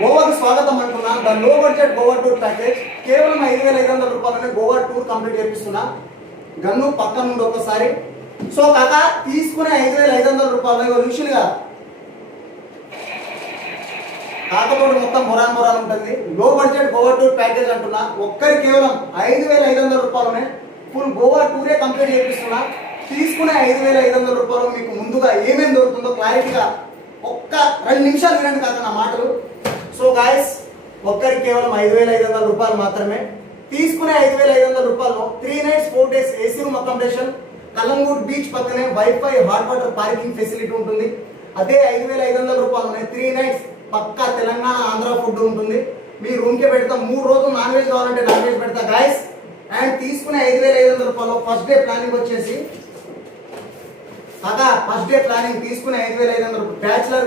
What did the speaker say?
గోవాకి స్వాగతం అంటున్నా. The low budget Goa tour package కేవలం 5,500 రూపాయలనే గోవా టూర్ కంప్లీట్ చేపిస్తున్నా. గన్ను పక్కన నుండి ఒకసారి. సో కాక తీసుకునే 5,500 రూపాయలు యూజువల్గా కాకపోతే మొత్తం మొరాన్ ఉంటుంది. లో బడ్జెట్ గోవా టూర్ ప్యాకేజ్ అంటున్నా. ఒక్కరి కేవలం 5,500 రూపాయలనే ఫుల్ గోవా టూరే కంప్లీట్ చేపిస్తున్నా. తీసుకునే 5,500 రూపాయలు మీకు ముందుగా ఏమేమి దొరుకుతుందో క్లారిటీగా ఒక్క 2 నిమిషాలు వినండి కాక నా మాటలు. సో గాయస్, ఒక్కరికి కేవలం 5,500 రూపాయలు మాత్రమే. తీసుకునే 5,500 రూపాయలు 3 nights 4 days AC room accommodation, Calangute beach పక్కనే wifi hot water parking facility ఉంటుంది. అదే 5,500 రూపాయలు 3 nights పక్కా తెలంగాణ ఆంధ్ర ఫుడ్ ఉంటుంది. మీ రూమ్కే పెడతాం. 3 రోజులు నాన్ వెజ్ కావాలంటే నాన్ వెజ్ పెడతా గాయస్. అండ్ తీసుకునే 5,500 రూపాయలు ఫస్ట్ డే ప్లానింగ్ వచ్చేసి ఫస్ట్ డే ప్లానింగ్ తీసుకునే 5,500 బ్యాచులర్